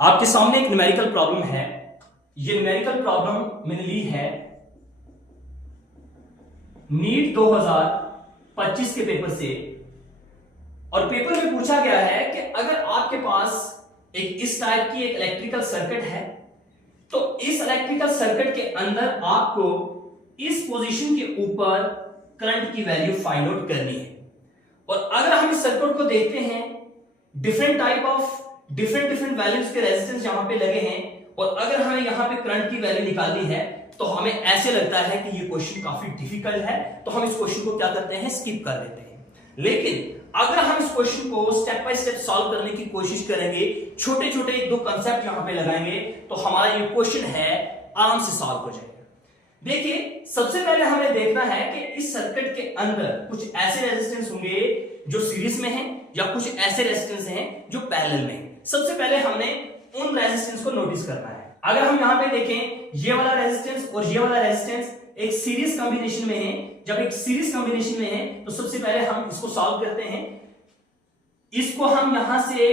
आपके सामने एक न्यूमेरिकल प्रॉब्लम है। ये न्यूमेरिकल प्रॉब्लम मैंने ली है नीट 2025 के पेपर से, और पेपर में पूछा गया है कि अगर आपके पास एक इस टाइप की एक इलेक्ट्रिकल सर्किट है तो इस इलेक्ट्रिकल सर्किट के अंदर आपको इस पोजीशन के ऊपर करंट की वैल्यू फाइंड आउट करनी है। और अगर हम इस सर्किट को देखते हैं, different type of different values के रेजिस्टेंस यहां पे लगे हैं, और अगर हमें यहां पे करंट की वैल्यू निकालनी है तो हमें ऐसे लगता है कि ये क्वेश्चन काफी डिफिकल्ट है, तो हम इस क्वेश्चन को क्या करते हैं, स्किप कर देते हैं। लेकिन अगर हम इस क्वेश्चन को स्टेप बाय स्टेप सॉल्व करने की कोशिश करेंगे, छोटे छोटे एक दो कंसेप्ट यहां पे लगाएंगे, तो हमारा ये क्वेश्चन है आराम से सॉल्व हो जाएगा। देखिए, सबसे पहले हमें देखना है कि इस सर्किट के अंदर कुछ ऐसे रेजिस्टेंस होंगे जो सीरीज में हैं या कुछ ऐसे रेजिस्टेंस हैं जो पैरेलल में हैं। सबसे पहले हमने उन रेजिस्टेंस को नोटिस करना है। अगर हम यहां पे देखें, ये वाला रेजिस्टेंस और ये वाला रेजिस्टेंस एक सीरीज कॉम्बिनेशन में है। जब एक सीरीज कॉम्बिनेशन में है तो सबसे पहले हम इसको सॉल्व करते हैं। इसको हम यहां से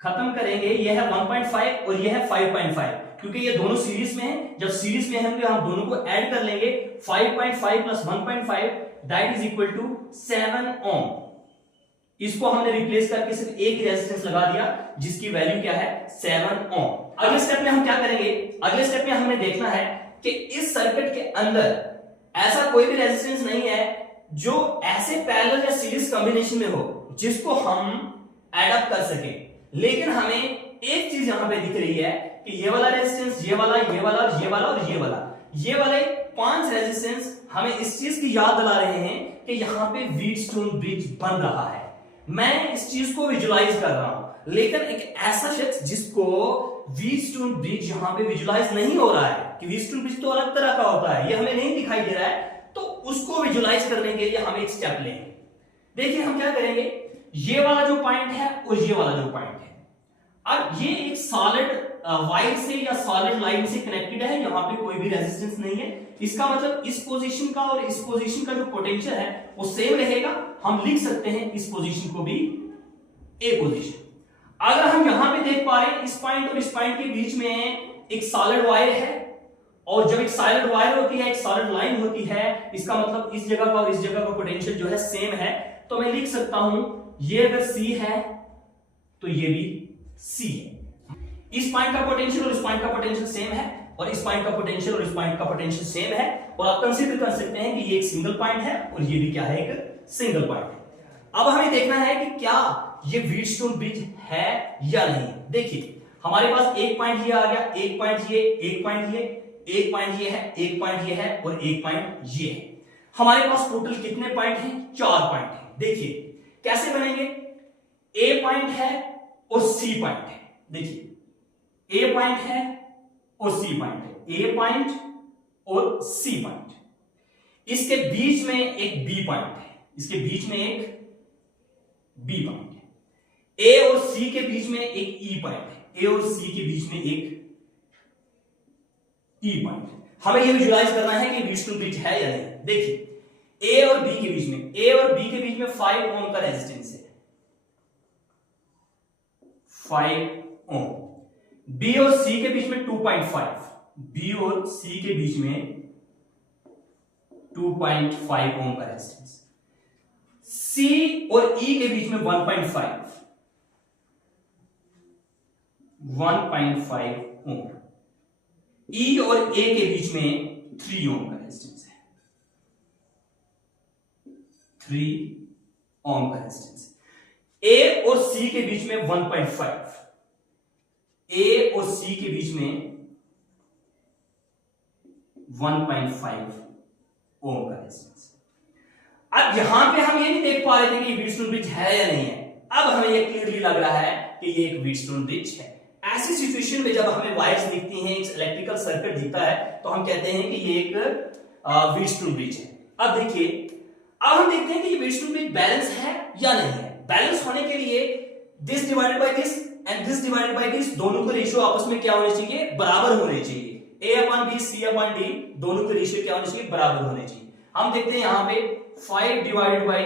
खत्म करेंगे, ये है 1.5 और ये है 5.5, क्योंकि ये दोनों सीरीज में है। जब सीरीज में होंगे हम दोनों को ऐड कर लेंगे, 5.5 plus 1.5 that is equal to 7 ohm. इसको हमने रिप्लेस करके सिर्फ एक रेजिस्टेंस लगा दिया जिसकी वैल्यू क्या है, 7 ओम। अगले स्टेप में हम क्या करेंगे, अगले स्टेप में हमें देखना है कि इस सर्किट के अंदर ऐसा कोई भी रेजिस्टेंस नहीं है जो ऐसे पैरेलल या सीरीज कॉम्बिनेशन में हो जिसको हम ऐड अप कर सके। लेकिन हमें एक चीज यहां पे दिख रही है कि ये वाला रेजिस्टेंस, ये वाला, ये वाला और ये वाला और ये वाले 5 रेजिस्टेंस हमें इस चीज की याद दिला रहे हैं कि यहां पे व्हीटस्टोन ब्रिज बन रहा है। मैं इस चीज को विजुलाइज कर रहा हूं, लेकिन एक ऐसा शख्स जिसको व्हीटस्टोन ब्रिज यहां पे विजुलाइज नहीं हो रहा है कि व्हीटस्टोन ब्रिज तो अलग तरह का होता है, ये हमें नहीं दिखाई दे रहा है, तो उसको विजुलाइज करने के लिए हम एक स्टेप लेंगे। देखिए हम क्या करेंगे, ये वाला जो पॉइंट है और ये वाला जो पॉइंट है, अब ये एक सॉलिड वायर से या सॉलिड लाइन से कनेक्टेड है, यहां पे कोई भी रेजिस्टेंस नहीं है। इसका मतलब इस पोजीशन का और इस पोजीशन का जो पोटेंशियल है वो सेम रहेगा। हम लिख सकते हैं इस पोजीशन को भी ए पोजीशन। अगर हम यहां पे देख पा रहे हैं, इस पॉइंट और इस पॉइंट के बीच में एक सॉलिड वायर है, और जब एक सॉलिड वायर होती है, एक सॉलिड लाइन होती है, इसका मतलब इस जगह का और इस जगह का पोटेंशियल जो है सेम है। तो मैं लिख सकता हूं, ये अगर C है तो ये भी C है। इस पॉइंट का पोटेंशियल और इस पॉइंट का पोटेंशियल सेम है, और इस पॉइंट का पोटेंशियल और इस पॉइंट का पोटेंशियल सेम है, और आप कंसीडर कर सकते हैं कि ये एक सिंगल पॉइंट है और ये भी क्या है, एक सिंगल पॉइंट है। अब हमें देखना है कि क्या ये व्हीटस्टोन ब्रिज है या नहीं। देखिए हमारे पास एक पॉइंट ये आ गया, एक पॉइंट ये, एक पॉइंट ये, एक पॉइंट ये है, एक पॉइंट ये है और एक पॉइंट ये है। हमारे पास टोटल कितने पॉइंट हैं, 4 पॉइंट हैं। देखिए कैसे बनेंगे, ए पॉइंट है और सी पॉइंट है। देखिए ए पॉइंट है और सी पॉइंट है, ए पॉइंट और सी पॉइंट। इसके बीच में एक बी पॉइंट है, इसके बीच में एक बी पॉइंट है। ए और सी के बीच में एक ई पॉइंट है, ए और सी के बीच में एक ई पॉइंट है। हमें यह विजुलाइज करना है कि व्हीटस्टोन ब्रिज है या नहीं। देखिए ए और बी के बीच में, ए और बी के बीच में 5 ओम का रेजिस्टेंस है, 5 ओम। बी और सी के बीच में 2.5, बी और सी के बीच में 2.5 ओम का रेजिस्टेंस। सी और ई के बीच में 1.5 ओम। ई और ए के बीच में 3 ओम का रेजिस्टेंस है, 3 ओम का रेजिस्टेंस। ए और सी के बीच में 1.5, ए और सी के बीच में 1.5 ओम का रेजिस्टेंस। अब यहां पे हम ये नहीं देख पा रहे थे कि व्हीटस्टोन ब्रिज है या नहीं है। अब हमें ये क्लियरली लग रहा है कि ये एक व्हीटस्टोन ब्रिज है। ऐसी सिचुएशन में जब हमें वायर्स दिखती हैं, एक इलेक्ट्रिकल सर्किट दिखता है, तो हम कहते हैं कि ये एक व्हीटस्टोन ब्रिज है। अब देखिए, अब हम देखते हैं कि ये व्हीटस्टोन ब्रिज बैलेंस है या नहीं है। बैलेंस होने के लिए this divided by this and this divided by this, दोनों के रेशियो आपस में क्या होने चाहिए, बराबर होने चाहिए। ए अपॉन बी, सी अपॉन डी, दोनों के रेशियो क्या होने चाहिए, बराबर होने चाहिए। हम देखते हैं यहां पे 5 divided by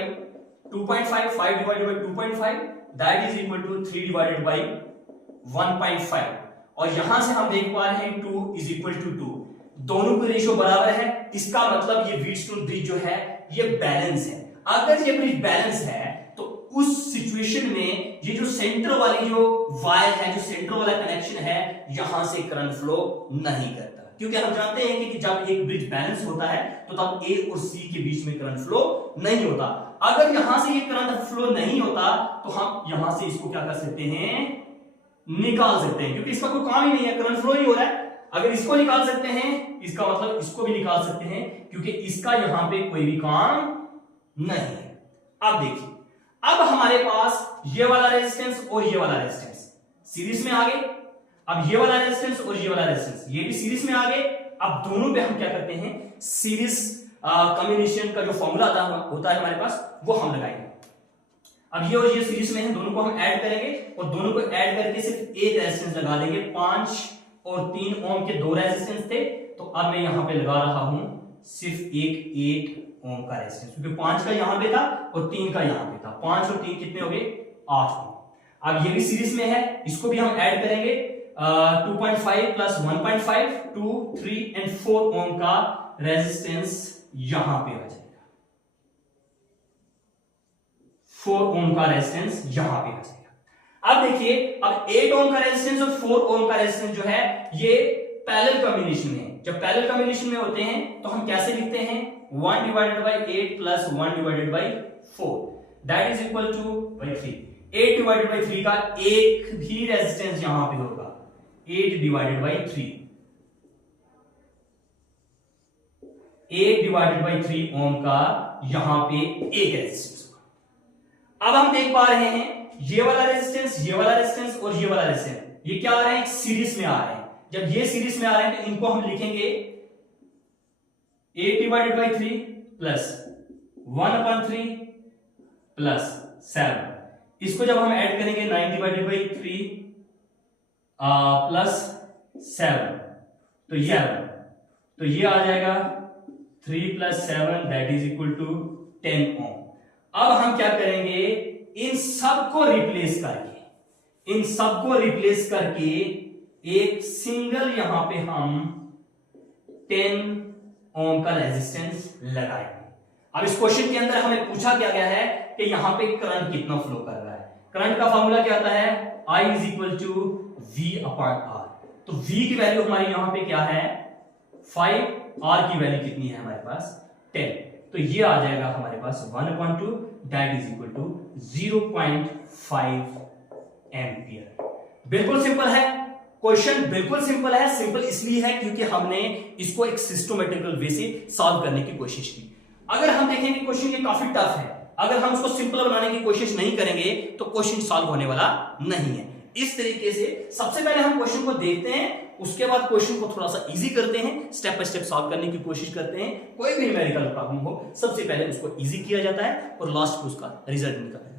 2.5, 5 divided by 2.5 that is equal to 3 divided by 1.5 और यहां से हम देख पा रहे हैं 2 इज इक्वल टू 2, दोनों के रेशियो बराबर है। इसका मतलब ये व्हीटस्टोन ब्रिज जो है ये बैलेंस है। अगर ये ब्रिज बैलेंस है तो उस सिचुएशन में ये जो सेंटर वाली जो वायर है, जो सेंटर वाला कनेक्शन है, यहां से करंट फ्लो नहीं करता, क्योंकि हम जानते हैं कि जब एक ब्रिज बैलेंस होता है तो तब ए और सी के बीच में करंट फ्लो नहीं होता। अगर यहां से ये करंट फ्लो नहीं होता तो हम यहां से इसको क्या कर सकते हैं, निकाल सकते हैं, क्योंकि इसका कोई काम ही नहीं है, करंट फ्लो ही हो रहा है। अगर इसको निकाल सकते हैं, इसका मतलब इसको भी निकाल सकते हैं, क्योंकि इसका यहां पे कोई भी काम नहीं है। अब देखिए, अब हमारे पास ये वाला रेजिस्टेंस और ये वाला रेजिस्टेंस सीरीज में आ गए। अब ये वाला रेजिस्टेंस और ये वाला रेजिस्टेंस ये भी सीरीज में आ गए। अब दोनों पे हम क्या करते हैं, सीरीज कॉम्बिनेशन का जो फॉर्मूला होता है हमारे पास, वो हम लगाएंगे। अब ये और ये सीरीज में है, दोनों को हम ऐड करेंगे और दोनों को ऐड करके सिर्फ एक रेजिस्टेंस लगा देंगे। 5 और 3 ओम के 2 रेजिस्टेंस थे, तो अब मैं यहां पे लगा रहा हूं सिर्फ एक 8 ओम का रेजिस्टेंस, क्योंकि 5 का यहां पे था और 3 का यहां पे था। 5 और 3 कितने हो गए, 8 ओम। अब ये भी सीरीज में है, इसको भी हम ऐड करेंगे। 2.5 प्लस 1.5 2 3 एंड 4 ओम का रेजिस्टेंस यहां पे आ जाएगा। 4 ओम का रेजिस्टेंस यहां पे आ जाएगा। अब देखिए, अब 8 ओम का रेजिस्टेंस और 4 ओम का रेजिस्टेंस जो है ये पैरेलल कॉम्बिनेशन में है। जब पैरेलल कॉम्बिनेशन में होते हैं तो हम कैसे लिखते हैं, 1 divided by 8 plus 1 divided by 4 that is equal to 3। 8 divided by 3 का एक भी रेजिस्टेंस यहां पे होगा, 8 divided by 3, 8 divided by 3 ohm का यहां पे एक रेजिस्टेंस होगा। अब हम देख पा रहे हैं ये वाला रेजिस्टेंस, ये वाला रेजिस्टेंस और ये वाला रेजिस्टेंस, ये क्या आ रहे हैं, सीरीज में आ रहे हैं। जब ये सीरीज में आ रहे हैं तो इनको हम लिखेंगे 8 डिवाइडेड बाई 3 प्लस 1/3 प्लस 7। इसको जब हम ऐड करेंगे 9 डिवाइडेड बाई 3 प्लस 7, तो ये आ जाएगा 3 plus 7 that is equal to 10 ohm. अब हम क्या करेंगे, इन सबको रिप्लेस करके एक सिंगल यहां पे हम 10 ओम का रेजिस्टेंस लगाएंगे। अब इस क्वेश्चन के अंदर हमें पूछा क्या गया है कि यहां पे करंट कितना फ्लो कर रहा है। करंट का फॉर्मूला क्या आता है, I is equal to V upon R। तो V की वैल्यू हमारी यहां पे क्या है 5, R की वैल्यू कितनी है हमारे पास 10, तो ये आ जाएगा हमारे पास 1/2 that is equal to 0.5 ampere. बिल्कुल सिंपल है क्वेश्चन, बिल्कुल सिंपल है। सिंपल इसलिए है क्योंकि हमने इसको एक सिस्टमैटिकल वे से सॉल्व करने की कोशिश की। अगर हम देखेंगे क्वेश्चन ये काफी टफ है, अगर हम उसको सिंपल बनाने की कोशिश नहीं करेंगे तो क्वेश्चन सॉल्व होने वाला नहीं है। इस तरीके से सबसे पहले हम क्वेश्चन को देखते हैं, उसके बाद क्वेश्चन को थोड़ा सा इजी करते हैं, स्टेप बाय स्टेप सॉल्व करने की कोशिश करते हैं। कोई भी न्यूमेरिकल प्रॉब्लम हो सबसे पहले उसको इजी किया जाता है और लास्ट में उसका रिजल्ट निकलता है।